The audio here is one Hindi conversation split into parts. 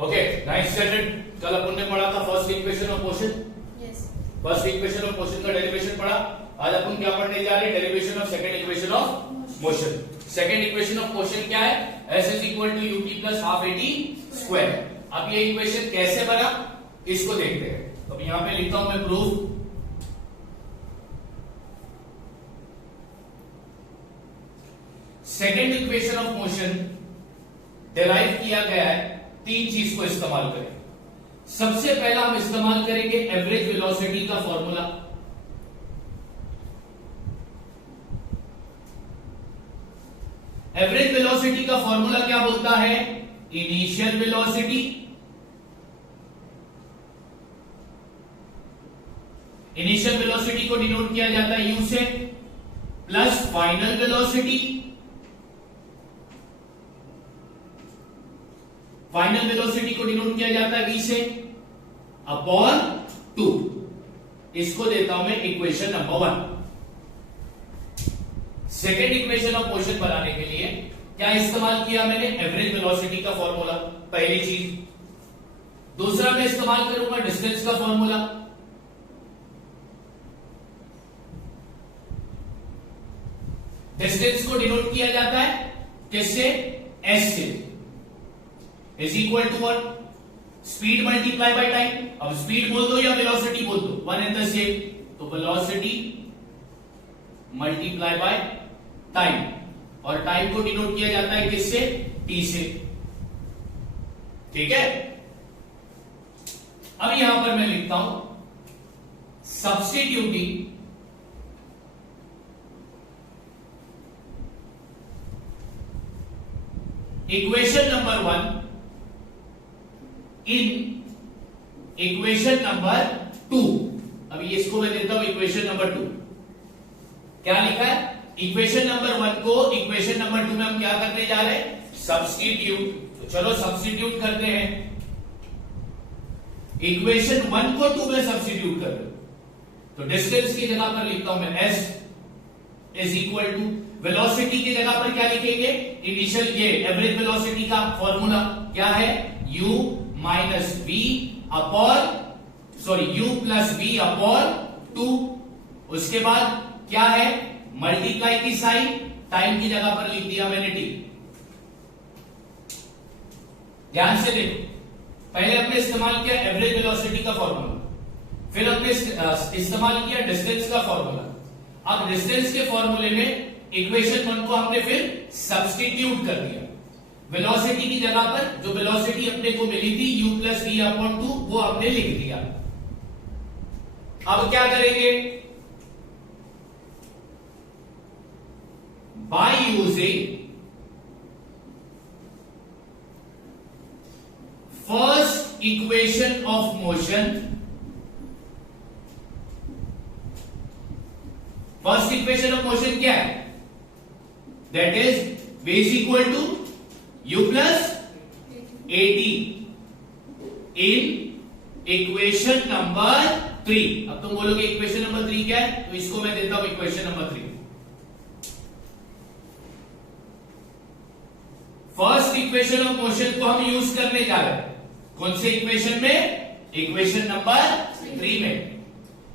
Okay, nice student. कल अपन ने पढ़ा था first equation of motion. First equation of motion का डेरिवेशन पढ़ा। आज अपन क्या पढ़ने जा रहे हैं? Derivation of second equation of motion. Second equation of motion क्या है? s is equal to ut plus half at square. अब ये इक्वेशन कैसे बना इसको देखते हैं। तो यहां पे लिखता हूं मैं proof. Second equation of motion derive किया गया है तीन चीज को इस्तेमाल करें। सबसे पहला हम इस्तेमाल करेंगे एवरेज वेलोसिटी का फॉर्मूला। एवरेज वेलोसिटी का फॉर्मूला क्या बोलता है? इनिशियल वेलोसिटी इनिशियल वेलोसिटी को डिनोट किया जाता है u से, plus final velocity final velocity को डिनोट किया जाता है v से, अपॉन 2। इसको देता हूं मैं equation number 1। Second equation of motion बनाने के लिए क्या इस्तेमाल किया मैंने? एवरेज वेलोसिटी का फॉर्मूला, पहली चीज। दूसरा मैं इस्तेमाल करूंगा डिस्टेंस का फॉर्मूला। डिस्टेंस को डिनोट किया जाता है किससे? s से। Is equal to what? Speed multiply by time. अब स्पीड बोल दो या वेलोसिटी बोल दो, वन एंड द सेम। तो वेलोसिटी मल्टीप्लाई बाय टाइम, और टाइम को डिनोट किया जाता है किससे? t से। ठीक है। अब यहां पर मैं लिखता हूं सब्स्टिट्यूटिंग इक्वेशन नंबर 1 इन इक्वेशन नंबर 2। अभी इसको मैं देता हूं इक्वेशन नंबर 2। क्या लिखा है? इक्वेशन नंबर 1 को इक्वेशन नंबर 2 में हम क्या करने जा रहे हैं? सब्स्टिट्यूट। तो चलो सब्स्टिट्यूट करते हैं। इक्वेशन 1 को 2 में सब्स्टिट्यूट कर दो। तो डिस्टेंस की जगह पर लिखता हूं मैं s is equal to, velocity की जगह पर क्या लिखेंगे? इनिशियल, ये एवरेज वेलोसिटी का फॉर्मूला क्या है? u minus v upon, sorry, u plus v upon 2। उसके बाद क्या है? मल्टीप्लाई की साइन, टाइम की जगह पर लिख दिया मैंने t। ध्यान से देखो, पहले हमने इस्तेमाल किया एवरेज वेलोसिटी का फॉर्मूला, फिर हमने इस्तेमाल किया डिस्टेंस का फॉर्मूला। अब डिस्टेंस के फॉर्मूले में इक्वेशन 1 को हमने फिर सब्स्टिट्यूट कर दिया। वेलोसिटी की जगह पर जो वेलोसिटी अपने को मिली थी u प्लस v अपॉन 2, वो हमने लिख दिया। अब क्या करेंगे? By using first equation of motion, first equation of motion क्या है? That is v is equal to u plus at in equation number 3। अब तुम बोलोगे इक्वेशन नंबर 3 क्या है? तो इसको मैं देता हूं equation number 3। First equation of motion को हम यूज करने जा रहे हैं। कौन से इक्वेशन में? इक्वेशन नंबर 3 में।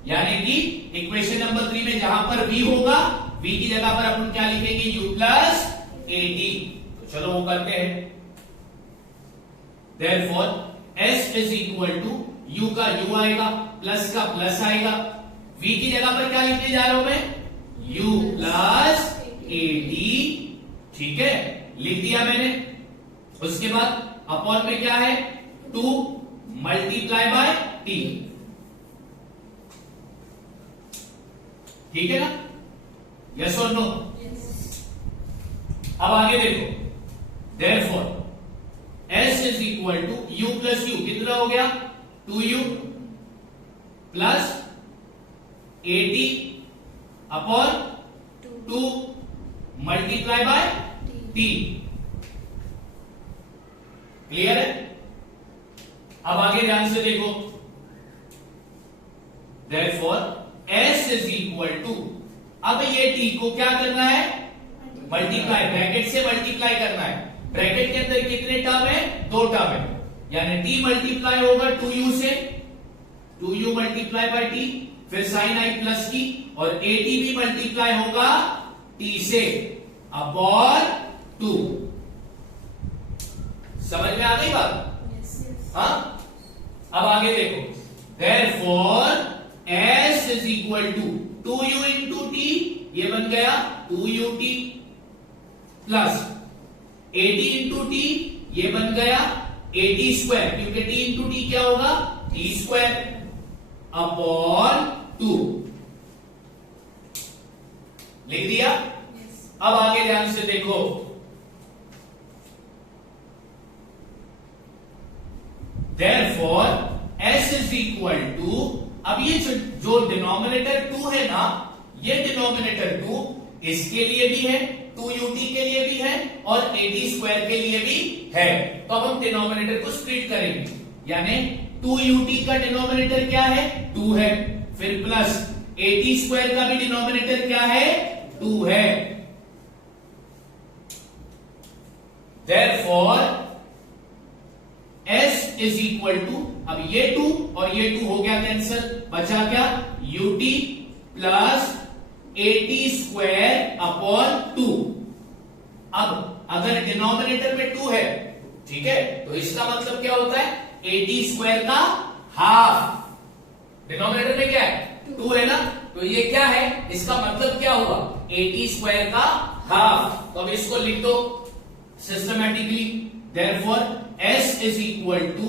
यानी कि इक्वेशन नंबर 3 में जहां पर v होगा, v की जगह पर अपन क्या लिखेंगे? u plus at। तो चलो वो करते हैं। Therefore s is equal to, u का u आएगा, प्लस का प्लस आएगा, v की जगह पर क्या लिखने जा रहा हूं मैं? u plus at। ठीक है, लिख दिया मैंने। उसके बाद अपॉन में क्या है? 2 मल्टीप्लाई बाय t। ठीक है ना? यस और नो? अब आगे देखो। Therefore s is equal to u plus u, कितना हो गया? 2u plus at upon 2 multiply by t। Clear है? अब आगे ध्यान से देखो। Therefore s is equal to, अब ये t को क्या करना है? मल्टीप्लाई, ब्रैकेट से मल्टीप्लाई करना है। ब्रैकेट के अंदर कितने टर्म है? 2 टर्म है। यानी t मल्टीप्लाई होगा 2u से, 2u मल्टीप्लाई बाय t, फिर साइन i प्लस t, और at भी मल्टीप्लाई होगा t से अपॉन 2। समझ में आ गई बात? हाँ, अब आगे देखो, therefore s is equal to 2u into t, ये बन गया 2ut प्लस 80 into t, ये बन गया 80 स्क्वायर, क्योंकि t into t क्या होगा, t स्क्वायर अपॉन 2। लिख दिया? अब आगे ध्यान से देखो, therefore s is equal to, अब ये जो डिनोमिनेटर 2 है ना, ये डिनोमिनेटर 2 इसके लिए भी है, 2ut के लिए भी है और 80 स्क्वायर के लिए भी है। तो अब हम डिनोमिनेटर को स्प्लिट करेंगे, यानी 2ut का डिनोमिनेटर क्या है, 2 है, फिर प्लस 80 स्क्वायर का भी डिनोमिनेटर क्या है, 2 है। Therefore s is equal to, अब ये 2 और ये 2 हो गया कैंसिल, बचा क्या, ut प्लस 80 स्क्वायर अपॉन 2। अब अगर डिनोमिनेटर में 2 है, ठीक है, तो इसका मतलब क्या होता है, 80 स्क्वायर का हाफ। डिनोमिनेटर में क्या है, 2 है ना, तो ये क्या है, इसका मतलब क्या हुआ, 80 स्क्वायर का हाफ। तो अब इसको लिख दो systematically, therefore s is equal to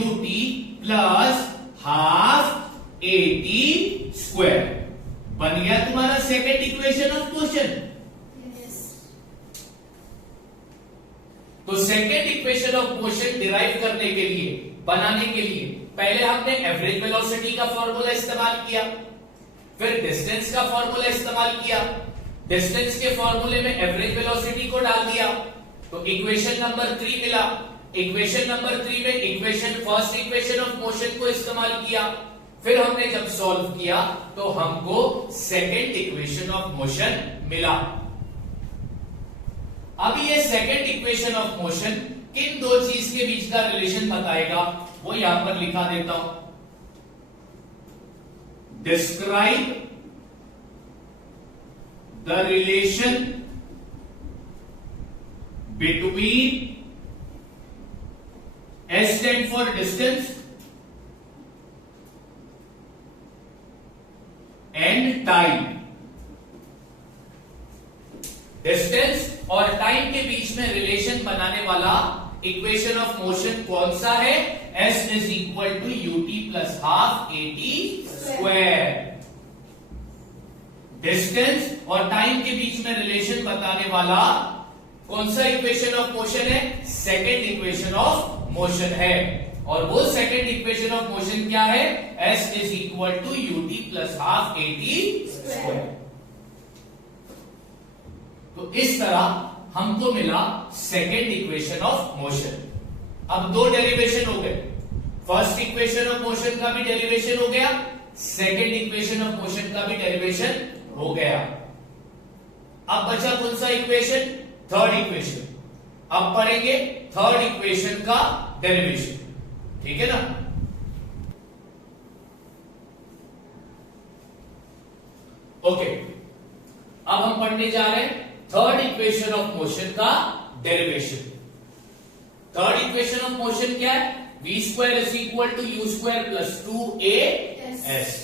ut plus half 80 square. बन गया तुम्हारा सेकेंड इक्वेशन ऑफ मोशन। तो second equation of motion derive करने के लिए, बनाने के लिए, पहले हमने एवरेज वेलोसिटी का फॉर्मूला इस्तेमाल किया, फिर डिस्टेंस का फॉर्मूला इस्तेमाल किया, डिस्टेंस के फॉर्मूले में एवरेज वेलोसिटी को डाल दिया, तो इक्वेशन नंबर 3 मिला। इक्वेशन नंबर 3 में फर्स्ट इक्वेशन ऑफ मोशन को इस्तेमाल किया, फिर हमने जब सॉल्व किया तो हमको सेकेंड इक्वेशन ऑफ मोशन मिला। अब ये सेकेंड इक्वेशन ऑफ मोशन किन दो चीज के बीच का रिलेशन बताएगा, वो यहां पर लिखा देता हूं, describe the relation between s stand for distance and time। Distance और टाइम के बीच में रिलेशन बनाने वाला इक्वेशन ऑफ मोशन कौन सा है, s is equal to ut plus half 80 square. Distance और टाइम के बीच में रिलेशन बताने वाला कौन सा इक्वेशन ऑफ मोशन है, सेकेंड इक्वेशन ऑफ मोशन है। और वो सेकेंड इक्वेशन ऑफ मोशन क्या है, s is equal to ut plus half 80 square. तो इस तरह हमको मिला सेकेंड इक्वेशन ऑफ मोशन। अब दो डेरिवेशन हो गए, फर्स्ट इक्वेशन ऑफ मोशन का भी डेरिवेशन हो गया, सेकेंड इक्वेशन ऑफ मोशन का भी डेरिवेशन हो गया। अब बचा कौन सा इक्वेशन, थर्ड इक्वेशन। अब पढ़ेंगे थर्ड इक्वेशन का डेरिवेशन, ठीक है ना। ओके, अब हम पढ़ने जा रहे हैं थर्ड इक्वेशन ऑफ मोशन का derivation. Third equation of motion क्या है, v square is equal to u square plus 2as।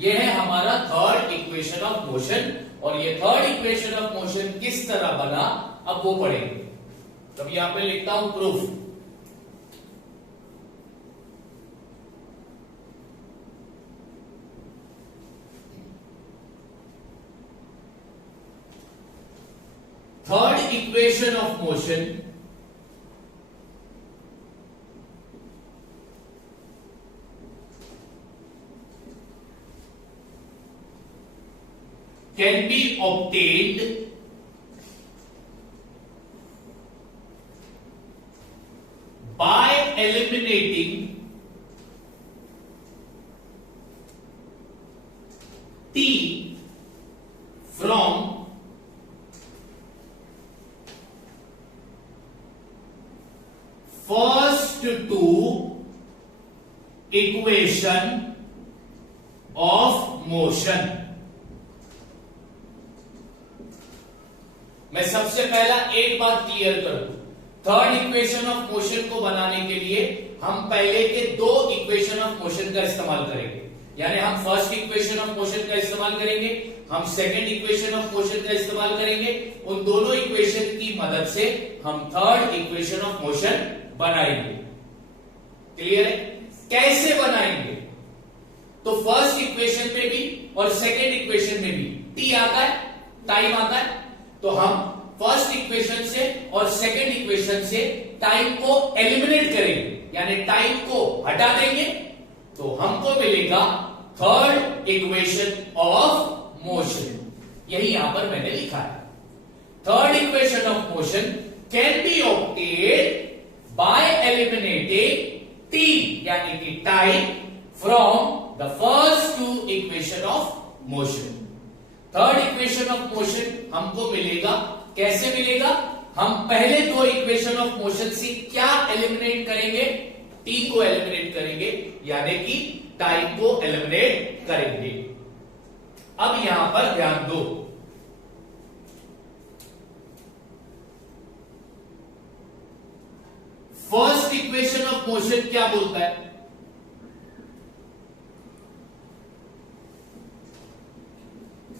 ये है हमारा थर्ड इक्वेशन ऑफ मोशन। और ये थर्ड इक्वेशन ऑफ मोशन किस तरह बना, अब वो पढ़ेंगे। तब यहां पे लिखता हूं proof. Third equation of motion can be obtained by eliminating t from first two equation of motion. मैं सबसे पहला एक बात क्लियर कर दूं, थर्ड इक्वेशन ऑफ मोशन को बनाने के लिए हम पहले के दो इक्वेशन ऑफ मोशन का इस्तेमाल करेंगे। यानी हम फर्स्ट इक्वेशन ऑफ मोशन का इस्तेमाल करेंगे, हम सेकंड इक्वेशन ऑफ मोशन का इस्तेमाल करेंगे। उन दोनों इक्वेशन की मदद से हम थर्ड इक्वेशन ऑफ मोशन बनाएंगे। क्लियर है? कैसे बनाएंगे? तो फर्स्ट इक्वेशन में भी और सेकंड इक्वेशन में भी टी आता है, टाइम आता है। तो हम फर्स्ट इक्वेशन से और सेकंड इक्वेशन से टाइम को एलिमिनेट करेंगे, यानी टाइम को हटा देंगे, तो हमको मिलेगा थर्ड इक्वेशन ऑफ मोशन। यही यहां पर मैंने लिखा है। Third equation of motion can be obtained by eliminating t, यानी कि time, from the first two equation of motion. Third equation of motion हमको मिलेगा, कैसे मिलेगा? हम पहले दो इक्वेशन ऑफ मोशन से क्या एलिमिनेट करेंगे? टी को एलिमिनेट करेंगे, यानी कि टाइम को एलिमिनेट करेंगे। अब यहां पर ध्यान दो, फर्स्ट इक्वेशन ऑफ मोशन क्या बोलता है?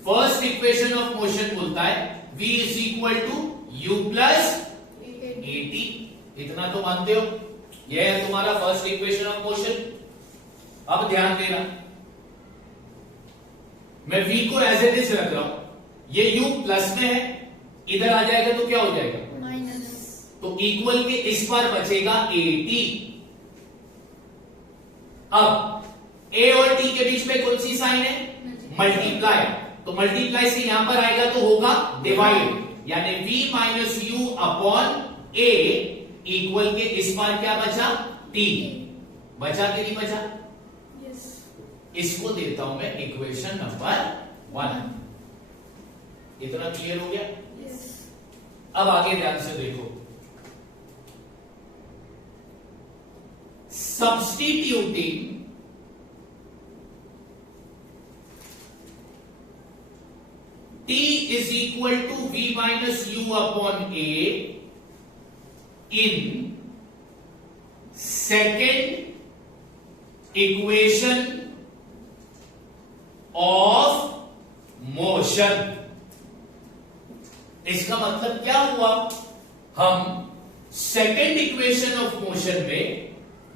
फर्स्ट इक्वेशन ऑफ मोशन बोलता है v is equal to u plus at. इतना तो मानते हो? यह है तुम्हारा फर्स्ट इक्वेशन ऑफ मोशन। अब ध्यान देना, मैं v को एज इट इज रख रहा हूं, ये u प्लस में है, इधर आ जाएगा तो क्या हो जाएगा? माइनस। तो इक्वल के इस पर बचेगा एटी। अब a और t के बीच में कौन सी साइन है? मल्टीप्लाई। तो मल्टीप्लाई से यहां पर आएगा तो होगा डिवाइड, यानी v minus u upon a equal के इस पर क्या बचा? t। बचा कि नहीं बचा? yes. इसको देता हूं मैं इक्वेशन नंबर 1। इतना क्लियर हो गया? yes. अब आगे ध्यान से देखो, substituting t is equal to v minus u upon a in second equation of motion। इसका मतलब क्या हुआ? हम सेकेंड इक्वेशन ऑफ मोशन में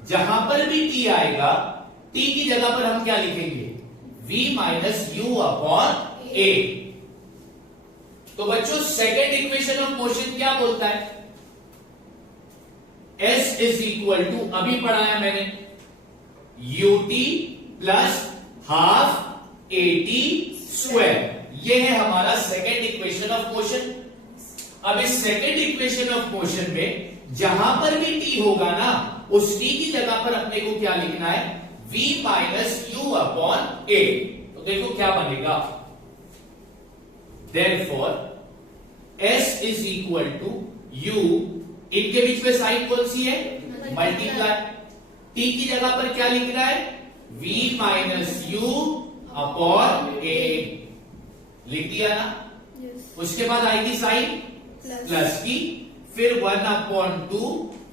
जहां पर भी t आएगा, t की जगह पर हम क्या लिखेंगे? v minus u upon a। तो बच्चों सेकेंड इक्वेशन ऑफ मोशन क्या बोलता है? S इज इक्वल टू, अभी पढ़ाया मैंने, ut plus half eighty square. ये है हमारा सेकेंड इक्वेशन ऑफ मोशन। अब इस सेकेंड इक्वेशन ऑफ मोशन में जहां पर भी t होगा ना, उस t की जगह पर अपने को क्या लिखना है? v minus u upon a। तो देखो क्या बनेगा, Therefore, S is equal to U, इनके बीच में साइन कौन सी है? मल्टीप्लाई। T की जगह पर क्या लिखना है? V minus u upon A। लिख दिया ना? yes. उसके बाद आएगी साइन प्लस की, फिर 1 अपॉन 2,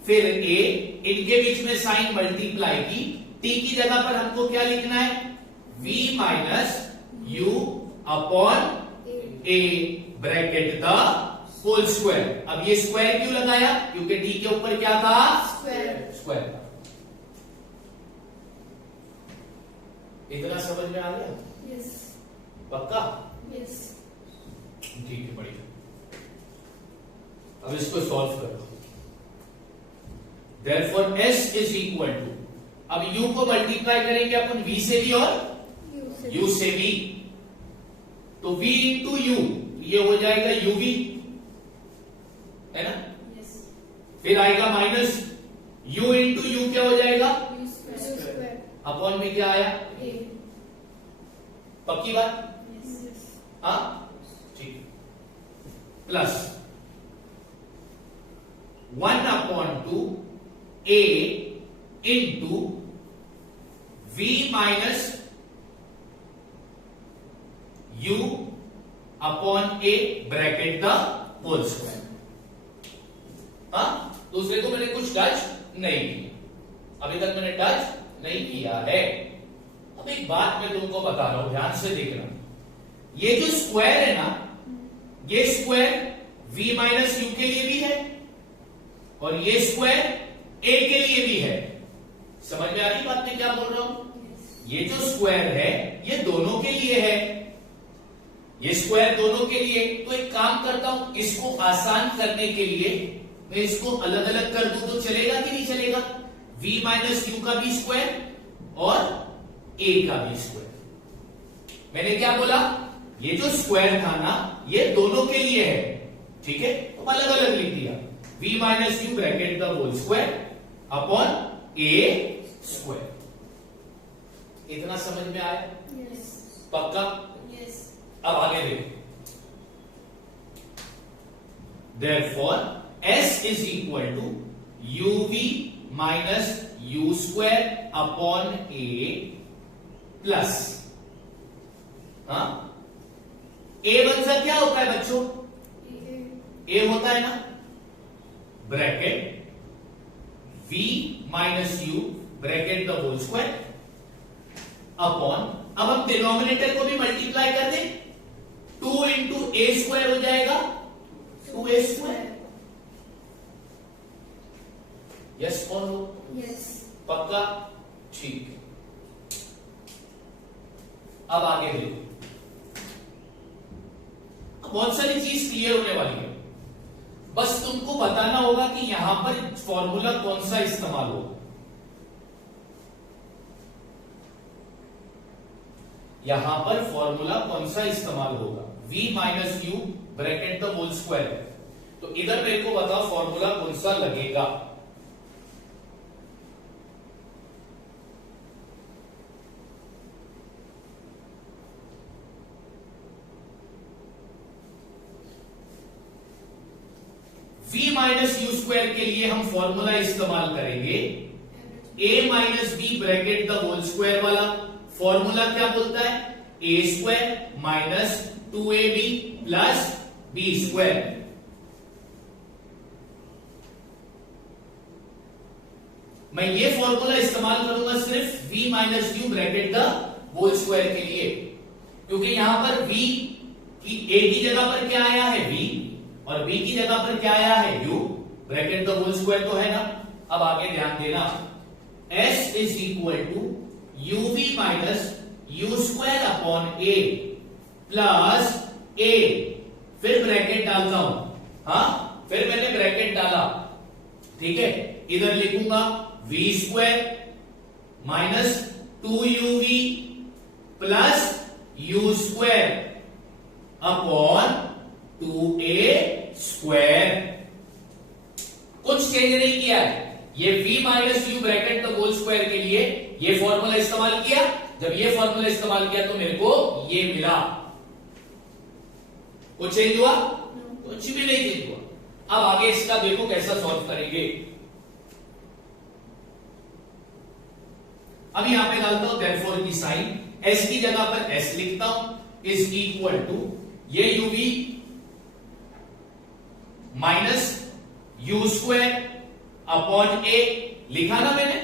फिर A, इनके बीच में साइन मल्टीप्लाई की। T की जगह पर हमको क्या लिखना है? V minus u upon a bracket the whole square. अब ये स्क्वायर क्यों लगाया? क्योंकि t के ऊपर क्या था? स्क्वायर। इतना समझ में आ गया? yes. पक्का? yes. ठीक है, बढ़िया। अब इसको सॉल्व करो। Therefore s is equal to, अब u को मल्टीप्लाई करेंगे अपन v से भी और u से भी, तो v इंटू यू, ये हो जाएगा uv, है ना? yes. फिर आएगा माइनस u इंटू यू, क्या हो जाएगा? अपॉन में क्या आया? a। पक्की बात? yes. हाँ, ठीक। Plus 1 upon 2 a into v minus u upon a bracket the whole square. हाँ, दूसरे को मैंने कुछ टच नहीं किया, अभी तक मैंने टच नहीं किया है। अब एक बात मैं तुमको बता रहा हूं, ध्यान से देखना। ये जो स्क्वायर है ना, ये स्क्वायर v माइनस यू के लिए भी है और ये स्क्वायर a के लिए भी है। समझ में आ रही बात मैं क्या बोल रहा हूं? ये जो स्क्वायर है ये दोनों के लिए है, ये स्क्वायर दोनों के लिए। तो एक काम करता हूं, इसको आसान करने के लिए मैं इसको अलग अलग कर दूं तो चलेगा कि नहीं चलेगा? v माइनस यू का भी स्क्वायर और a का भी स्क्वायर। मैंने क्या बोला? ये जो स्क्वायर था ना ये दोनों के लिए है, ठीक है? तो अलग अलग लिख दिया, v minus u bracket the whole square upon a square. इतना समझ में आया? Yes. पक्का? Yes. अब आगे देखो। Therefore, s is equal to uv minus u square upon a plus, हाँ, a बन क्या होता है बच्चों? a होता है ना bracket v minus u bracket the whole square upon, अब हम डिनोमिनेटर को भी मल्टीप्लाई कर दें, 2 इंटू ए स्क्वायर हो जाएगा 2a स्क्वायर। यस और नो? Yes. पक्का? ठीक। अब आगे देखो, अब बहुत सारी चीज क्लियर होने वाली है, बस तुमको बताना होगा कि यहां पर फॉर्मूला कौन सा इस्तेमाल होगा। यहां पर फॉर्मूला कौन सा इस्तेमाल होगा? v minus u bracket the whole square. तो इधर मेरे को बताओ फॉर्मूला कौन सा लगेगा? v माइनस यू स्क्वायर के लिए हम फॉर्मूला इस्तेमाल करेंगे a minus b bracket the whole square वाला। फॉर्मूला क्या बोलता है? a square minus 2ab plus b square. मैं ये फॉर्मूला इस्तेमाल करूंगा सिर्फ v minus u bracket the whole square के लिए, क्योंकि यहां पर v की a की जगह पर क्या आया है? v, और b की जगह पर क्या आया है? u bracket the whole square तो है ना। अब आगे ध्यान देना, s is equal to uv minus u square upon a plus a, फिर ब्रैकेट डालता हूं, हाँ, फिर मैंने ब्रैकेट डाला, ठीक है? इधर लिखूंगा v square minus 2uv plus u square upon 2a square. कुछ चेंज नहीं किया है। ये v minus u bracket the whole square के लिए ये फॉर्मूला इस्तेमाल किया, जब ये फॉर्मूला इस्तेमाल किया तो मेरे को ये मिला। कुछ चेंज हुआ? कुछ भी नहीं चेंज हुआ। अब आगे इसका देखो कैसा सॉल्व करेंगे। अब यहां पे डालता हूं देयरफॉर की साइन, s की जगह पर s लिखता हूं, इज इक्वल टू ये uv minus u square upon a लिखा ना मैंने,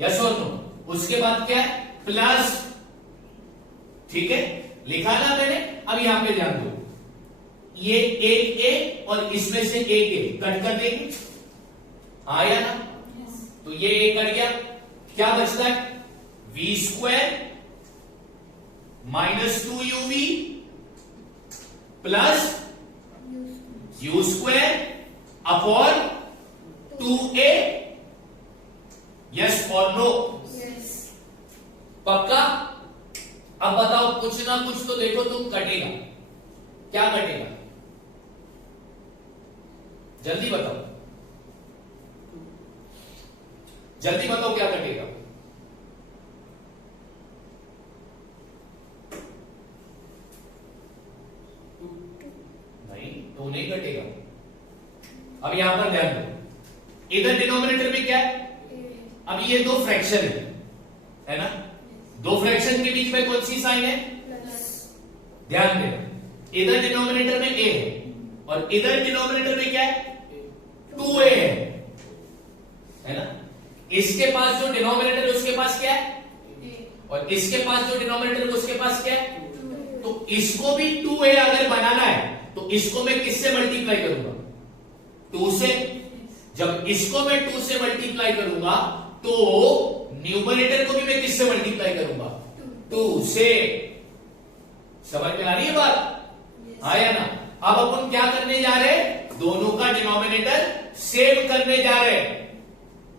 यस और नो? उसके बाद क्या है? प्लस, ठीक है, लिखा ना मैंने। अब यहां पे ध्यान दो, ये एक a और इसमें से एक a कट कर देंगे, आया ना? Yes. तो ये a कट गया, क्या बचता है? v square minus 2uv plus u square upon 2a। Yes और नो? Yes. पक्का? अब बताओ, कुछ ना कुछ तो देखो तुम कटेगा, क्या कटेगा? जल्दी बताओ, जल्दी बताओ क्या कटेगा? नहीं, तो नहीं कटेगा। अब यहां पर ध्यान दो, इधर डिनोमिनेटर में क्या है? अब अब ये दो फ्रैक्शन है ना, दो फ्रैक्शन के बीच में कौन सी साइन है, ध्यान देना, इधर डिनोमिनेटर में a है और इधर डिनोमिनेटर में क्या है, 2a है ना। इसके पास जो डिनोमिनेटर है उसके पास क्या है, और इसके पास जो डिनोमिनेटर है उसके पास क्या है, तो इसको भी 2a अगर बनाना है तो इसको मैं किससे मल्टीप्लाई करूंगा, 2 से। जब इसको मैं 2 से मल्टीप्लाई करूंगा तो न्यूमरेटर को भी मैं किससे मल्टीप्लाई करूंगा, 2 से। समझ में आ रही है बात, आया ना। अब अपन क्या करने जा रहे हैं, दोनों का डिनोमिनेटर सेम करने जा रहे हैं।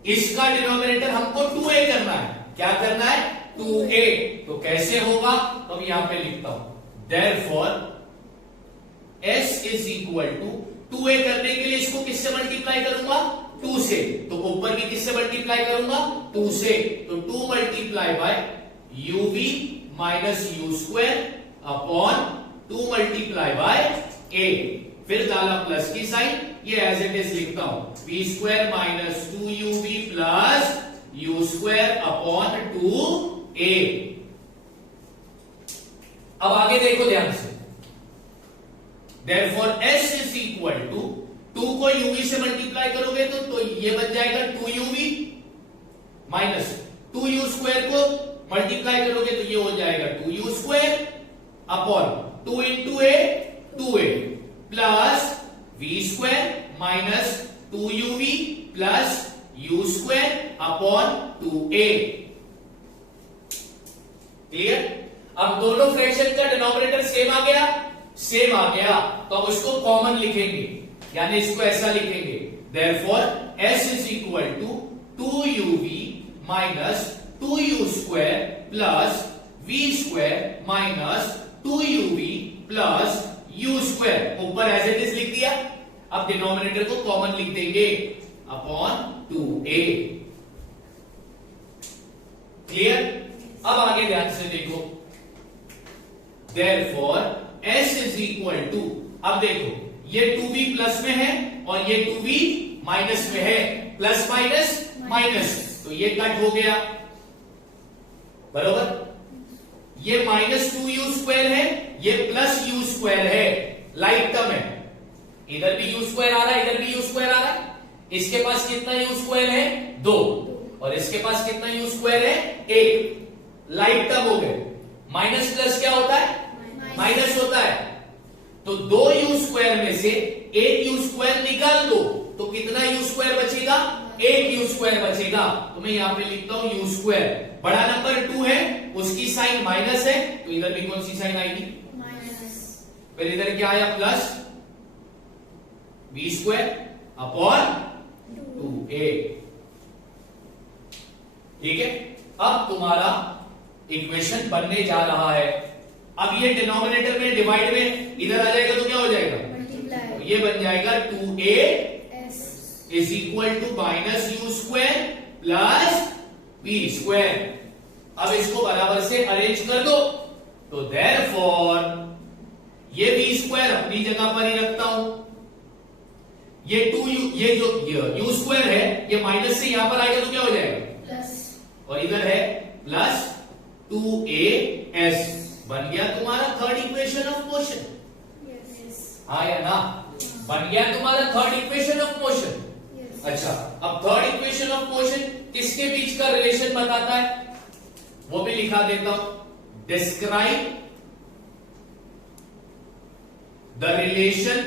इसका डिनोमिनेटर हमको 2a करना है, क्या करना है, 2a। तो कैसे होगा, तो अब यहां पे लिखता हूं, therefore s is equal to 2a करने के लिए इसको किससे मल्टीप्लाई करूंगा, 2 से। तो ऊपर भी किससे मल्टीप्लाई करूंगा, 2 से। तो 2 multiply bye uv minus u square upon 2 multiply bye a, फिर डाला प्लस की साइन, ये एज इट इज लिखता हूं, p square minus 2uv plus you square upon 2a। अब आगे देखो ध्यान से, therefore s is equal to 2 को uv से मल्टीप्लाई करोगे तो ये बन जाएगा 2uv माइनस 2u स्क्वायर को मल्टीप्लाई करोगे तो ये हो जाएगा 2u square upon 2 into a 2a plus v square minus 2uv plus u square upon 2a। Clear. अब दोनों फ्रैक्शन का डिनोमिनेटर सेम आ गया, सेम आ गया, तो अब उसको कॉमन लिखेंगे, यानी इसको ऐसा लिखेंगे, therefore s is equal to 2uv minus 2u square plus v square minus 2uv plus u square, ऊपर एज इट इज लिख दिया। अब डिनोमिनेटर को कॉमन लिख देंगे अपॉन 2a। क्लियर। अब आगे ध्यान से देखो, therefore s is equal to, अब देखो ये 2b प्लस में है और ये 2b माइनस में है, प्लस माइनस माइनस, तो ये कट हो गया, बरोबर। ये माइनस 2u स्क्वायर है, ये प्लस u स्क्वायर है, लाइक टर्म है, इधर भी u स्क्वायर आ रहा है, इधर भी u स्क्वायर आ रहा है। इसके पास कितना u स्क्वायर है, 2, और इसके पास कितना u स्क्वायर है, 1, लाइक टर्म हो गए। माइनस प्लस क्या होता है, माइनस होता है, तो 2u स्क्वायर में से 1u स्क्वायर निकाल दो तो कितना u स्क्वायर बचेगा, 1u स्क्वायर बचेगा। तो मैं यहां पे लिखता हूं u स्क्वायर, बड़ा नंबर 2 है, उसकी साइन माइनस है, तो इधर भी कौन सी साइन आएगी, माइनस। फिर इधर क्या आया, plus v square upon 2a। ठीक है। अब तुम्हारा इक्वेशन बनने जा रहा है। अब ये डिनोमिनेटर में डिवाइड में इधर आ जाएगा तो क्या हो जाएगा, तो ये बन जाएगा 2a is equal to minus u square plus b square. अब इसको बराबर से अरेंज कर दो, तो देयरफॉर ये b स्क्वायर अपनी जगह पर ही रखता हूं, ये 2u, ये जो u स्क्वायर है ये माइनस से यहां पर आएगा तो क्या हो जाएगा, प्लस, और इधर है प्लस 2as, बन गया तुम्हारा थर्ड इक्वेशन ऑफ मोशन। हाँ या ना, बन गया तुम्हारा थर्ड इक्वेशन ऑफ मोशन। अच्छा, अब थर्ड इक्वेशन ऑफ मोशन किसके बीच का रिलेशन बताता है, वो भी लिखा देता हूं, describe the relation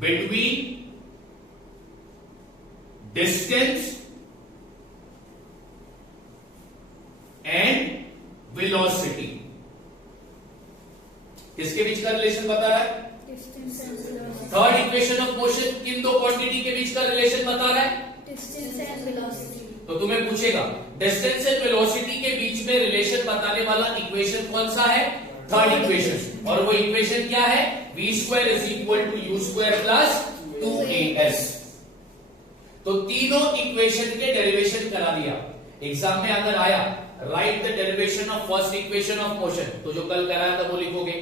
between distance and velocity. किसके बीच का रिलेशन बता रहा है, थर्ड इक्वेशन ऑफ मोशन किन दो क्वांटिटी के बीच का रिलेशन बता रहा है, डिस्टेंस एंड वेलोसिटी। तो तुम्हें पूछेगा डिस्टेंस एंड वेलोसिटी के बीच में रिलेशन बताने वाला इक्वेशन कौन सा है, थर्ड इक्वेशन, और वो इक्वेशन क्या है, v square is equal to u square plus 2as। तो तीनों इक्वेशन के डेरिवेशन करा दिया। एग्जाम में अगर आया right the derivation of first equation of motion, तो जो कल कराया था वो लिखोगे,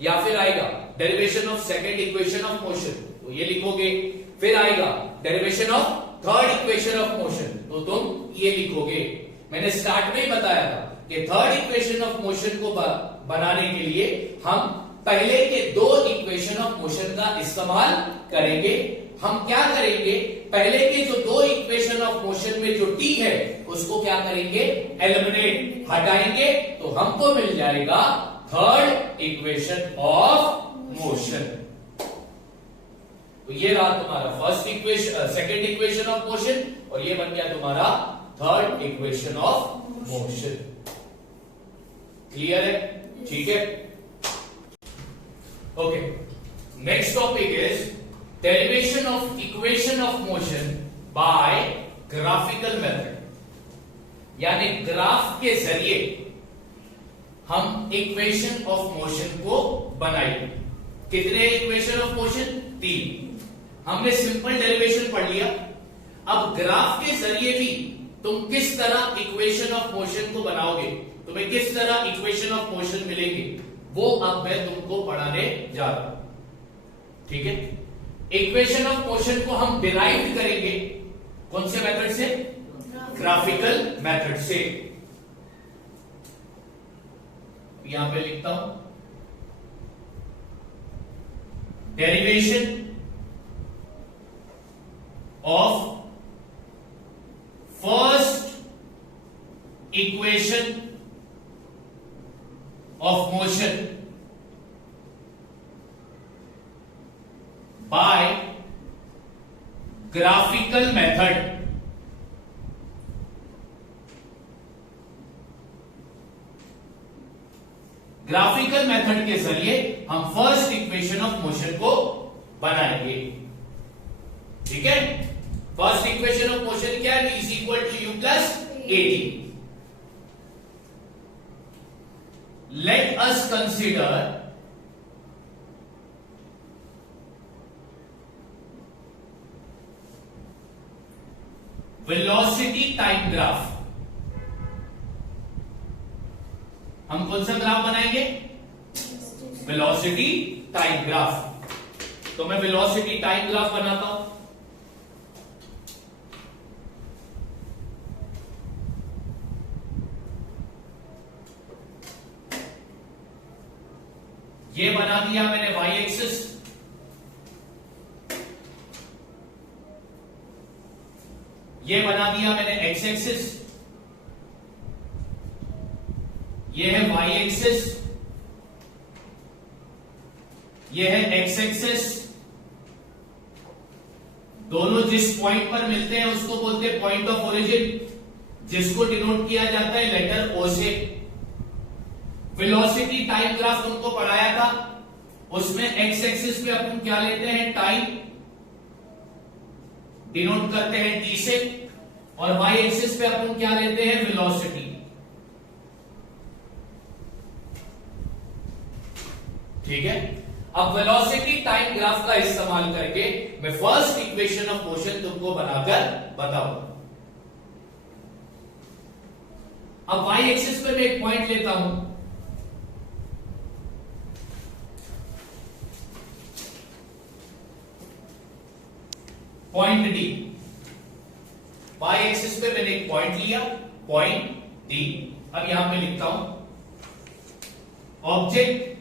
या फिर आएगा derivation of second equation of motion, तो ये लिखोगे, फिर आएगा derivation of third equation of motion, तो तुम ये लिखोगे। मैंने स्टार्ट में ही बताया था कि थर्ड इक्वेशन ऑफ मोशन को बनाने के लिए हम पहले के दो इक्वेशन ऑफ मोशन का इस्तेमाल करेंगे। हम क्या करेंगे, पहले के जो दो इक्वेशन ऑफ मोशन में जो टी है उसको क्या करेंगे, एलिमिनेट, हटाएंगे, तो हमको मिल जाएगा थर्ड इक्वेशन ऑफ मोशन। तो ये रहा तुम्हारा first equation, second equation of motion, और ये बन गया तुम्हारा third equation of motion. Clear है? ठीक है, okay. Next topic is derivation of equation of motion by graphical method, यानी ग्राफ के जरिए हम इक्वेशन ऑफ मोशन को बनाएंगे। कितने इक्वेशन ऑफ मोशन? 3। हमने सिंपल डेरिवेशन पढ़ लिया। अब ग्राफ के जरिए भी तुम किस तरह इक्वेशन ऑफ मोशन को बनाओगे, तुम्हें किस तरह इक्वेशन ऑफ मोशन मिलेंगे, वो अब मैं तुमको पढ़ाने जा रहा हूं। ठीक है, इक्वेशन ऑफ मोशन को हम डिराइव करेंगे कौन से मेथड से? ग्राफिकल मेथड से। यहां पे लिखता हूं derivation of first equation of motion by graphical method. Graphical method के जरिए हम फर्स्ट इक्वेशन ऑफ मोशन को बनाएंगे। ठीक है, फर्स्ट इक्वेशन ऑफ मोशन क्या है? Is equal to u plus at. Let us consider velocity time graph. हम कौन सा ग्राफ बनाएंगे? Velocity time graph. तो मैं वेलोसिटी टाइम ग्राफ बनाता हूं। ये बना दिया मैंने y एक्सिस, ये बना दिया मैंने x एक्सिस, ये है y एक्सिस, ये है x एक्सिस। दोनों जिस पॉइंट पर मिलते हैं उसको बोलते हैं पॉइंट ऑफ ओरिजिन, जिसको डिनोट किया जाता है लेटर O से। वेलोसिटी टाइम ग्राफ तुमको पढ़ाया था, उसमें x एक्सिस पे अपन क्या लेते हैं? टाइम, डिनोट करते हैं t से, और y एक्सिस पे अपन क्या लेते हैं? वेलोसिटी। ठीक है, अब वेलोसिटी टाइम ग्राफ का इस्तेमाल करके मैं फर्स्ट इक्वेशन ऑफ मोशन तुमको बनाकर बताऊंगा। अब y एक्सिस पे मैं एक पॉइंट लेता हूं, पॉइंट डी। y एक्सिस पे मैंने एक पॉइंट लिया, पॉइंट डी। अब यहां पे लिखता हूं object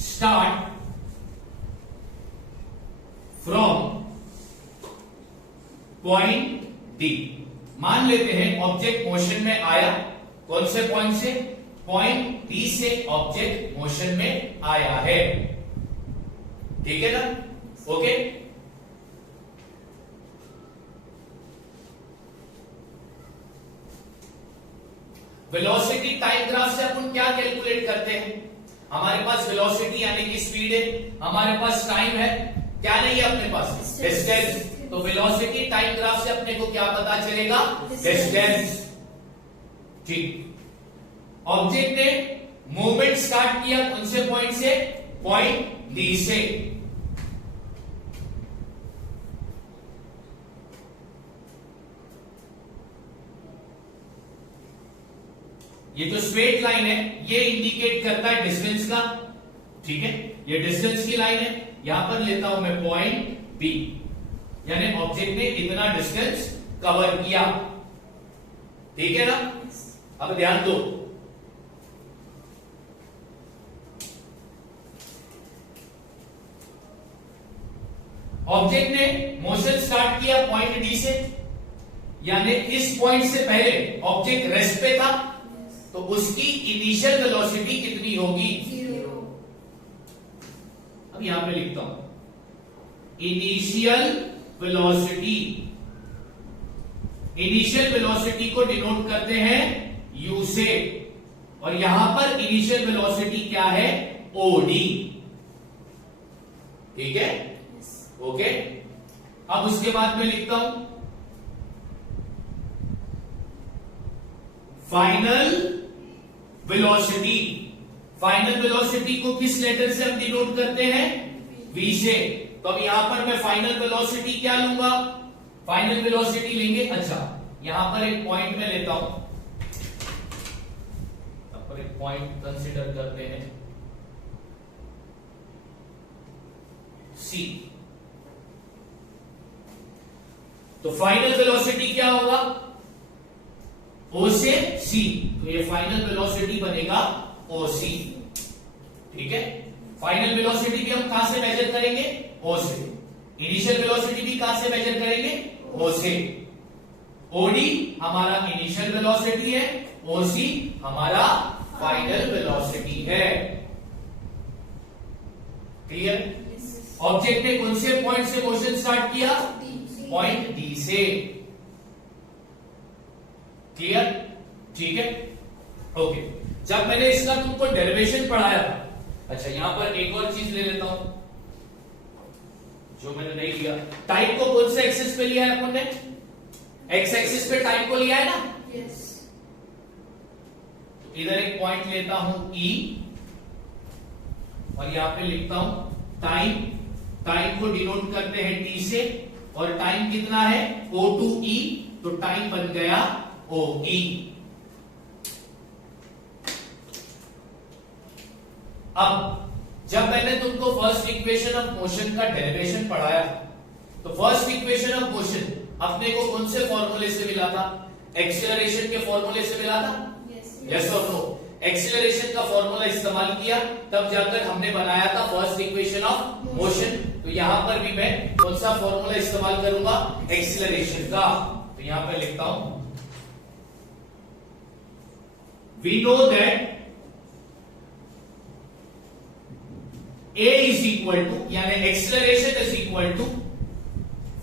start from point D. मान लेते हैं ऑब्जेक्ट मोशन में आया, कौन से पॉइंट से? पॉइंट डी से ऑब्जेक्ट मोशन में आया है। ठीक है ना? ओके, वेलोसिटी टाइम ग्राफ से अपन क्या कैलकुलेट करते हैं? हमारे पास वेलोसिटी यानी कि स्पीड है, हमारे पास टाइम है, क्या नहीं है अपने पास? डिस्टेंस। तो वेलोसिटी टाइम ग्राफ से अपने को क्या पता चलेगा? डिस्टेंस। ठीक, ऑब्जेक्ट ने मूवमेंट स्टार्ट किया कौन से पॉइंट से? पॉइंट डी से। ये जो स्ट्रेट लाइन है ये इंडिकेट करता है डिस्टेंस का। ठीक है, ये डिस्टेंस की लाइन है। यहां पर लेता हूं मैं पॉइंट बी। यानी ऑब्जेक्ट ने इतना डिस्टेंस कवर किया। ठीक है ना? अब ध्यान दो, ऑब्जेक्ट ने मोशन स्टार्ट किया पॉइंट डी से, यानी इस पॉइंट से पहले ऑब्जेक्ट रेस्ट पे था, तो उसकी इनिशियल वेलोसिटी कितनी होगी? 0. अब यहां पे लिखता हूं इनिशियल वेलोसिटी। इनिशियल वेलोसिटी को डिनोट करते हैं यू से, और यहां पर इनिशियल वेलोसिटी क्या है? ओडी। ठीक है? ओके। अब उसके बाद में लिखता हूं फाइनल वेलोसिटी। फाइनल वेलोसिटी को किस लेटर से हम डिनोट करते हैं? वी से। तो अब यहां पर मैं फाइनल वेलोसिटी क्या लूंगा? फाइनल वेलोसिटी लेंगे। अच्छा, यहां पर एक पॉइंट में लेता हूं, यहां पर एक पॉइंट कंसीडर करते हैं सी। तो फाइनल वेलोसिटी क्या होगा? ओ से सी, तो ये फाइनल वेलोसिटी बनेगा ओ सी। ठीक है? फाइनल वेलोसिटी भी हम कहां से मेजर करेंगे? ओ से। इनिशियल वेलोसिटी भी कहां से मेजर करेंगे? ओ से। ओडी हमारा इनिशियल वेलोसिटी है, ओ सी हमारा फाइनल वेलोसिटी है। क्लियर? ऑब्जेक्ट ने कौन से पॉइंट से मोशन स्टार्ट किया? पॉइंट डी से। क्लियर? ठीक है? ओके। जब मैंने इसका तुमको डेरिवेशन पढ़ाया था, अच्छा यहां पर एक और चीज ले लेता हूं जो मैंने नहीं लिया। टाइम को कौन से एक्सिस पे लिया है अपन ने? एक्स एक्सिस पे टाइम को लिया है ना? Yes. तो इधर एक पॉइंट लेता हूं E, और यहां पे लिखता हूं टाइम। टाइम को डिनोट करते हैं T से, और टाइम कितना है? O2E, तो टाइम बन गया OE। अब जब मैंने तुमको फर्स्ट इक्वेशन ऑफ मोशन का डेरिवेशन पढ़ाया था, तो फर्स्ट इक्वेशन ऑफ मोशन अपने को कौन से फॉर्मूले से मिला था? एक्सीलरेशन के फॉर्मूले से मिला था? यस और नो? एक्सीलरेशन का फॉर्मूला इस्तेमाल किया, तब जाकर हमने बनाया था फर्स्ट इक्वेशन ऑफ मोशन। तो यहां पर भी मैं कौन सा फॉर्मूला इस्तेमाल करूंगा? एक्सीलरेशन का। तो यहां पर लिखता हूं we know that A is equal to, यानी acceleration is equal to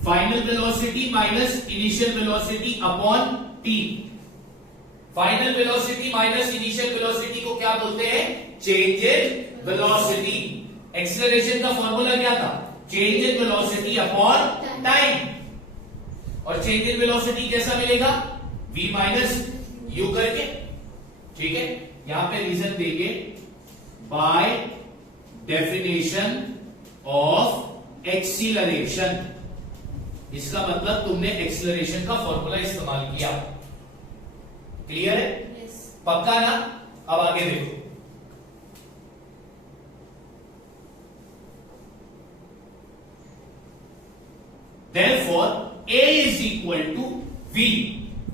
final velocity minus initial velocity upon T. Final velocity minus initial velocity को क्या बोलते हैं? Change in velocity. एक्सीलरेशन का फॉर्मूला क्या था? Change in velocity upon time. और चेंज इन वेलोसिटी कैसा मिलेगा? v माइनस यू करके। ठीक है? यहां पे रीजन देंगे बाय डेफिनेशन ऑफ एक्सीलरेशन। इसका मतलब तुमने एक्सीलरेशन का फॉर्मूला इस्तेमाल किया। क्लियर है? Yes. पक्का ना? अब आगे देखो, therefore A is equal to V।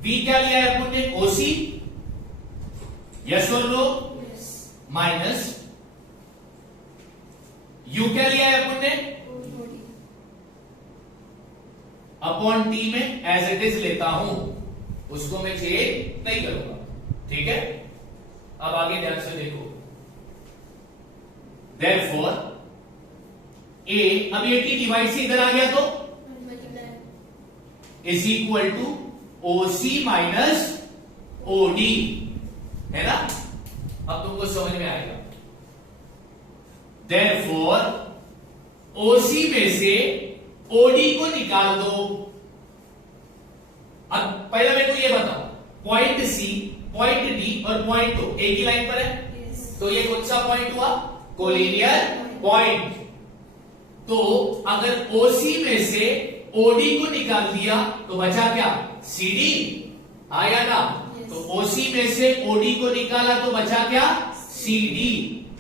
V क्या लिया है अपन ने? OC। यस और नो? Yes. माइनस U क्या लिया है अपन ने? OD. अपॉन टी में एज इट इज लेता हूं, उसको मैं चेंज नहीं करूंगा। ठीक है? अब आगे ध्यान से देखो, therefore A, अब ये टी डिवाइड से इधर आ गया तो Multiply. Is equal to OC minus OD, है ना? अब तुमको समझ में आएगा। Therefore OC में से OD को निकाल दो। अब पहले मेरे को ये बताओ, पॉइंट C, पॉइंट D और पॉइंट O एक ही लाइन पर है, Yes. तो ये कौन सा पॉइंट हुआ? Collinear point. तो अगर OC में से OD को निकाल दिया तो बचा क्या? CD। आया ना? Yes. तो OC में से OD को निकाला तो बचा क्या? CD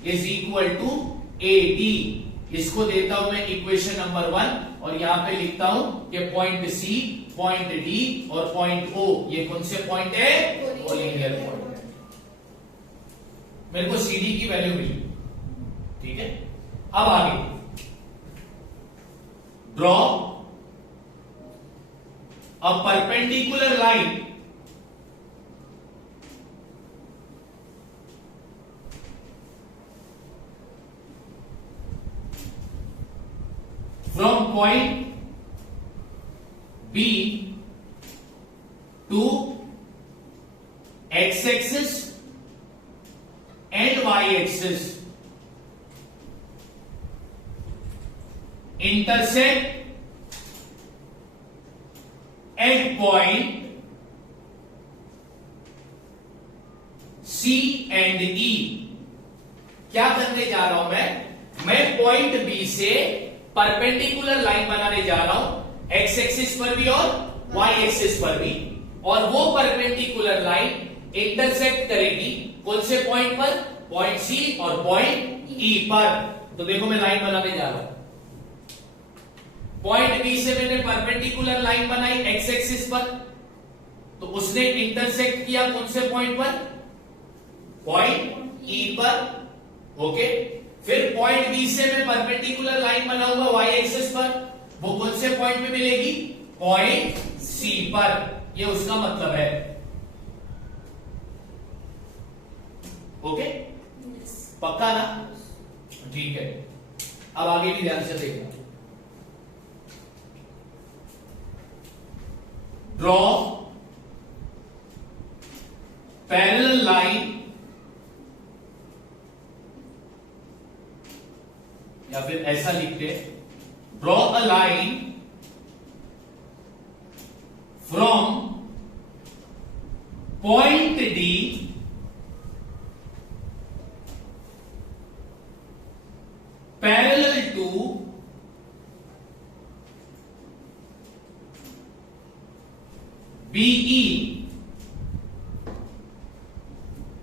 is equal to AD। इसको देता हूं मैं इक्वेशन नंबर 1 और यहां पे लिखता हूं कि पॉइंट सी, पॉइंट डी और पॉइंट ओ ये कौन से पॉइंट है? Collinear point. मेरे को सीडी की वैल्यू मिली, ठीक है। अब आगे draw a perpendicular line from point B to x-axis and y-axis, intersect at point C and E। क्या करने जा रहा हूं मैं पॉइंट B से परपेंडिकुलर लाइन बनाने जा रहा हूं, एक्स एक्सिस पर भी और वाई एक्सिस पर भी, और वो परपेंडिकुलर लाइन इंटरसेक्ट करेगी कौन से पॉइंट पर? पॉइंट सी और पॉइंट ई पर। तो देखो मैं लाइन बनाने जा रहा हूं, पॉइंट बी से मैंने परपेंडिकुलर लाइन बनाई एक्स एक्सिस पर, तो उसने इंटरसेक्ट किया कौन से पॉइंट पर? पॉइंट ई पर, ओके। फिर पॉइंट बी से मैं परपेंडिकुलर लाइन बनाऊंगा वाई एक्सिस पर, वो कौन से पॉइंट पे मिलेगी? पॉइंट सी पर। ये उसका मतलब है, ओके, पक्का ना? ठीक है। अब आगे भी ध्यान से देखना, ड्रॉ पैरेलल लाइन या फिर ऐसा लिखते, draw a line from point D parallel to BE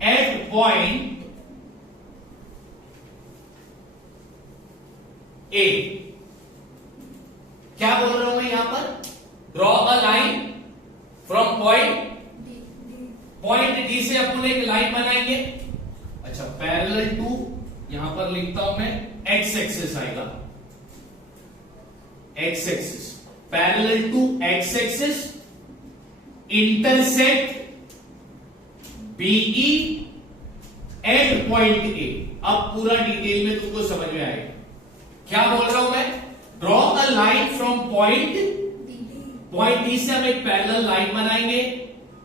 at point A. क्या बोल रहा हूं मैं यहां पर? Draw a line from point D से अपन एक लाइन बनाएंगे। अच्छा, पैरेलल टू, यहां पर लिखता हूं मैं एक्स एक्सिस आएगा, x axis parallel to x axis, intersect BE at point A. अब पूरा डिटेल में तुमको समझ में आएगा क्या बोल रहा हूं मैं। Draw a line from point D से हम एक पैरेलल लाइन बनाएंगे,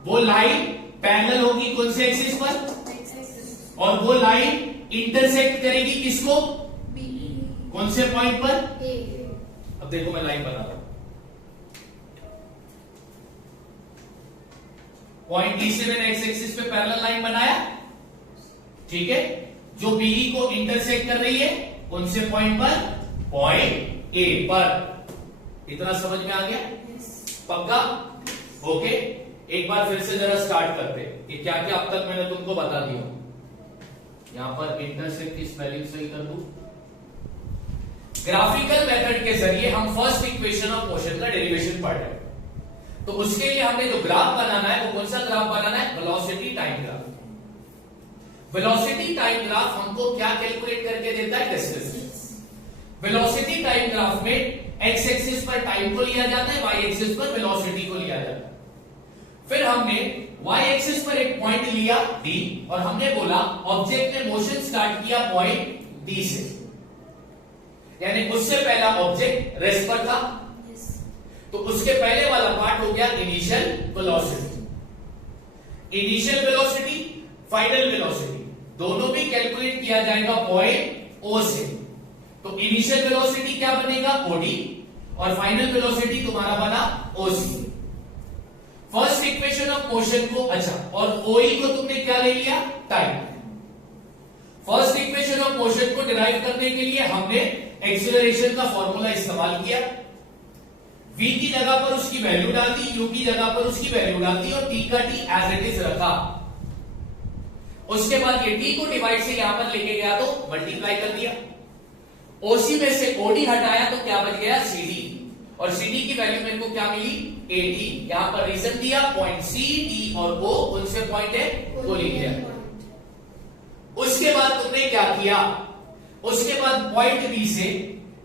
वो लाइन पैरेलल होगी कौन से एक्सिस पर, और वो लाइन इंटरसेक्ट करेगी किसको? कौन से पॉइंट पर? अब देखो मैं लाइन बना रहा हूं, पॉइंट डी से मैंने एक्स एक्सिस पे पैरेलल लाइन बनाया, ठीक है, जो बीई को इंटरसेक्ट कर रही है कौन से पॉइंट पर? पॉइंट ए पर। इतना समझ में आ गया? पक्का? ओके। एक बार फिर से जरा स्टार्ट करते कि क्या क्या अब तक मैंने तुमको बता दिया। यहां पर इंटरसेक्ट की स्पेलिंग सही कर दूं। ग्राफिकल मेथड के जरिए हम फर्स्ट इक्वेशन ऑफ मोशन का डेरिवेशन पढ़ रहे हैं, तो उसके लिए हमने जो ग्राफ बनाना है वो कौन सा ग्राफ बनाना है? Velocity time graph. Velocity time graph हमको क्या कैलकुलेट करके देता है? डिस्टेंस। वेलोसिटी टाइम ग्राफ में एक्स एक्सिस पर टाइम को लिया जाता है, वाई एक्सिस पर वेलोसिटी को लिया जाता है। फिर हमने वाई एक्सिस पर एक पॉइंट लिया डी, और हमने बोला ऑब्जेक्ट ने मोशन स्टार्ट किया पॉइंट डी से, यानी उससे पहला ऑब्जेक्ट रेस्ट पर था, तो उसके पहले वाला पार्ट हो गया initial velocity. Initial velocity, final velocity दोनों भी कैलकुलेट किया जाएगा पॉइंट ओ से। तो इनिशियल वेलोसिटी क्या बनेगा? ओडी, और फाइनल वेलोसिटी तुम्हारा बना ओसी। फर्स्ट इक्वेशन ऑफ मोशन को, अच्छा, और ओई को तुमने क्या ले लिया? Time. First equation of motion को डिराइव करने के लिए हमने एक्सीलरेशन का फॉर्मूला इस्तेमाल किया। v की जगह पर उसकी वैल्यू डाल दी, u की जगह पर उसकी वैल्यू डाल दी, और t का t एज इट इज रखा। उसके बाद ये t को डिवाइड से यहां पर लेके गया तो मल्टीप्लाई कर दिया। ओसी में से ओडी हटाया तो क्या बच गया सीडी, और सीडी की वैल्यू मेरे को क्या मिली 80। यहां पर रीजन दिया पॉइंट सी डी और ओ उनसे पॉइंट है को लिख दिया। उसके बाद तुमने क्या किया, उसके बाद पॉइंट बी से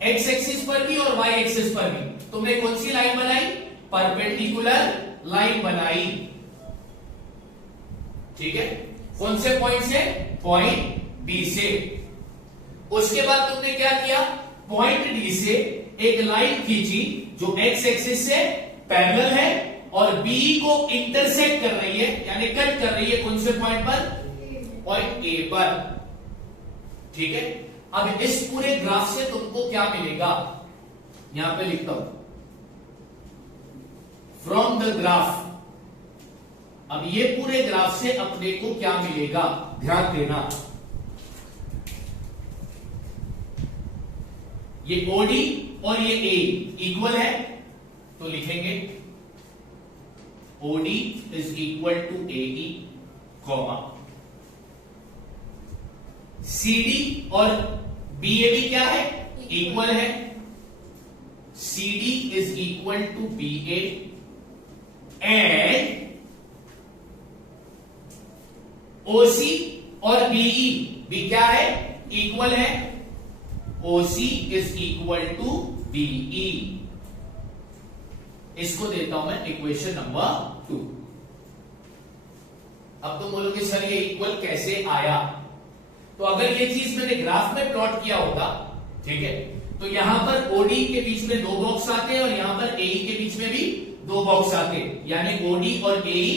एक्स एक्सिस पर भी और वाई एक्सिस पर भी तुमने कौन सी लाइन बनाई, परपेंडिकुलर लाइन बनाई। ठीक है, कौन से पॉइंट से, पॉइंट बी से। उसके बाद तुमने क्या किया, पॉइंट डी से एक लाइन खींची जो एक्स एक्सिस से पैरेलल है और बी को इंटरसेक्ट कर रही है, यानी कट कर रही है कौन से पॉइंट पर, पॉइंट ए पर। ठीक है, अब इस पूरे ग्राफ से तुमको क्या मिलेगा, यहां पे लिखता हूं फ्रॉम द ग्राफ। अब ये पूरे ग्राफ से अपने को क्या मिलेगा, ध्यान देना। ये ओडी और ये ए इक्वल है तो लिखेंगे OD is equal to A E comma CD और बीएबी क्या है, इक्वल है। CD is equal to BA and OC और बीई भी क्या है, इक्वल है। OC is equal to BE. इसको देता हूं मैं इक्वेशन नंबर 2। अब तुम बोलोगे सर ये इक्वल कैसे आया, तो अगर ये चीज मैंने ग्राफ में प्लॉट किया होता, ठीक है, तो यहां पर ओडी के बीच में 2 बॉक्स आते और यहां पर एई के बीच में भी 2 बॉक्स आते, यानी ओडी और एई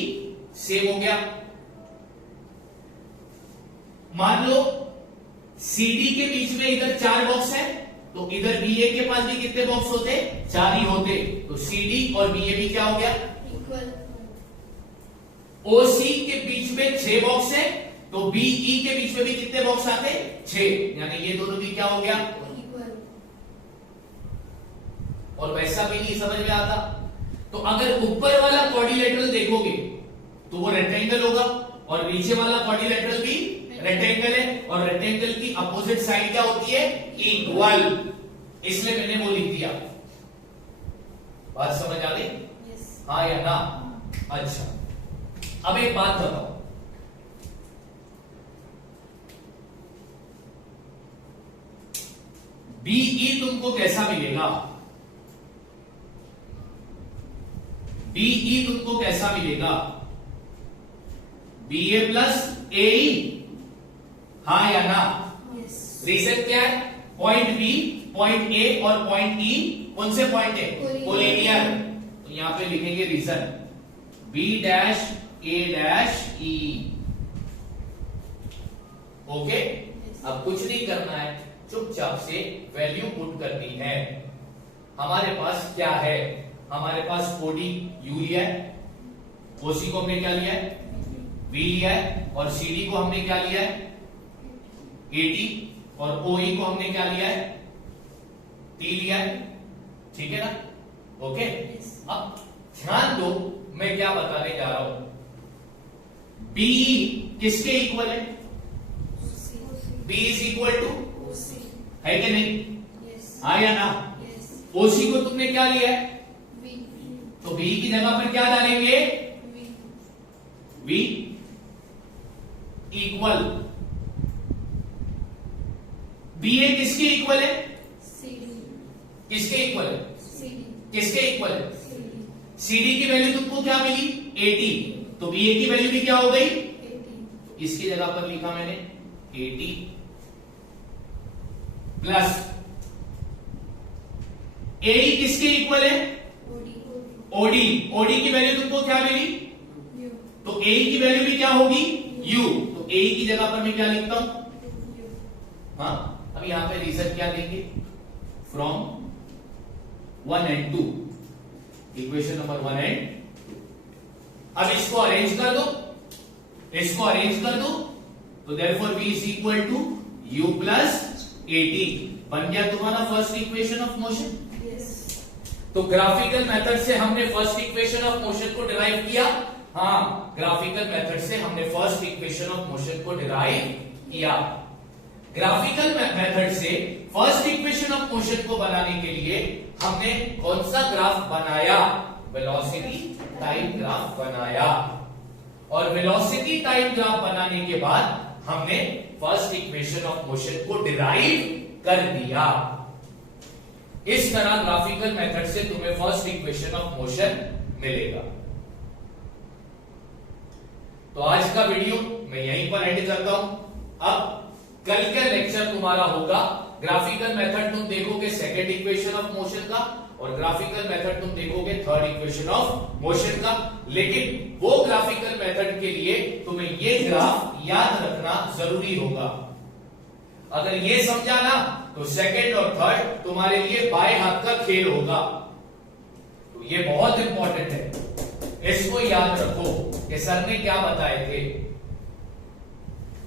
सेम हो गया। मान लो सीडी के बीच में इधर 4 बॉक्स है, तो इधर बीए के पास भी कितने बॉक्स होते, 4 ही होते, तो सीडी और बीए भी क्या हो गया, इक्वल। ओसी के बीच में 6 बॉक्स है, तो बीई के बीच में भी कितने बॉक्स आते, 6, यानी ये दोनों भी क्या हो गया, इक्वल। और वैसा भी नहीं समझ में आता। तो अगर ऊपर वाला क्वाड्रिलेटरल देखोगे तो वो रेक्टेंगल होगा और नीचे वाला क्वाड्रिलेटरल भी रेक्टेंगल है, और रेक्टेंगल की अपोजिट साइड क्या होती है, इक्वल, इसलिए मैंने वो लिख दिया। बात समझ आ गई, यस। हाँ या ना? अच्छा, अब एक बात बताओ, बीई तुमको कैसा मिलेगा, बीई तुमको कैसा मिलेगा, बीए प्लस एई, हाँ या ना? यस। रीजन क्या है, पॉइंट बी, पॉइंट ए और पॉइंट ई कौन से पॉइंट है, कोलिनियर, तो यहां पे लिखेंगे रीजन बी डैश ए डैश ई। ओके, अब कुछ नहीं करना है, चुपचाप से वैल्यू पुट करनी है। हमारे पास क्या है, हमारे पास ओडी यू लिया है, ओसी को हमने क्या लिया है, वी लिया है, और सीडी को हमने क्या लिया है 80, और ओई को हमने क्या लिया है, टी लिया है। ठीक है ना? ओके, अब ध्यान दो मैं क्या बताने जा रहा हूं। बीई किसके इक्वल है, बी इज इक्वल टू, है कि नहीं, यस। हाँ या ना? यस। ओसी को तुमने क्या लिया है, वी। तो बी की जगह पर क्या डालेंगे, वी। वी इक्वल, बीए किसके इक्वल है, सीडी। किसके इक्वल है, सीडी। किसके इक्वल है, सीडी। सीडी की वैल्यू तुमको क्या मिली 80, तो बीए की वैल्यू भी क्या हो गई, 80। इसकी जगह पर लिखा मैंने 80 प्लस एई किसके इक्वल है, ओडी। ओडी, ओडी की वैल्यू तुमको क्या मिली, यू। तो ए की वैल्यू भी क्या होगी, यू, तो ए की जगह पर मैं क्या लिखता हूं, यू। हाँ, अब यहां पे रीजन क्या देंगे, from 1 and 2, equation number 1 and 2। अब इसको अरेंज कर दो, इसको अरेंज कर दो, तो therefore v is equal to u plus 80, बन गया तुम्हारा first equation of motion. Yes. तो ग्राफिकल मेथड से हमने फर्स्ट इक्वेशन ऑफ मोशन को डिराइव किया, हाँ, ग्राफिकल मेथड से हमने फर्स्ट इक्वेशन ऑफ मोशन को डिराइव किया। ग्राफिकल मेथड से फर्स्ट इक्वेशन ऑफ मोशन को बनाने के लिए हमने कौन सा ग्राफ बनाया? वेलोसिटी टाइम ग्राफ बनाया। और वेलोसिटी टाइम ग्राफ बनाने के बाद हमने फर्स्ट इक्वेशन ऑफ मोशन को डिराइव कर दिया। इस तरह ग्राफिकल मेथड से तुम्हें फर्स्ट इक्वेशन ऑफ मोशन मिलेगा। तो आज का वीडियो मैं यहीं पर एंड करता हूं। अब कल का लेक्चर तुम्हारा होगा ग्राफिकल मेथड, तुम देखोगे सेकंड इक्वेशन ऑफ मोशन का, और ग्राफिकल मेथड तुम देखोगे थर्ड इक्वेशन ऑफ मोशन का। लेकिन वो ग्राफिकल मेथड के लिए तुम्हें ये ग्राफ याद रखना जरूरी होगा। अगर ये समझा ना तो सेकंड और थर्ड तुम्हारे लिए बाएं हाथ का खेल होगा। तो ये बहुत इंपॉर्टेंट है, इसको याद रखो कि सर ने क्या बताए थे।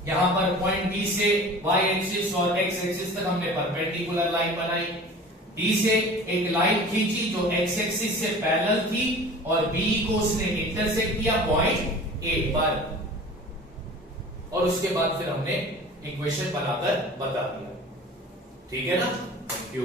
यहां पर पॉइंट डी से y एक्सिस और x एक्सिस तक हमने परपेंडिकुलर लाइन बनाई। डी से एक लाइन खींची जो x एक्सिस से पैरेलल थी और B को उसने इंटरसेक्ट किया पॉइंट A पर, और उसके बाद फिर हमने इक्वेशन बनाकर बता दिया। ठीक है ना? Thank you.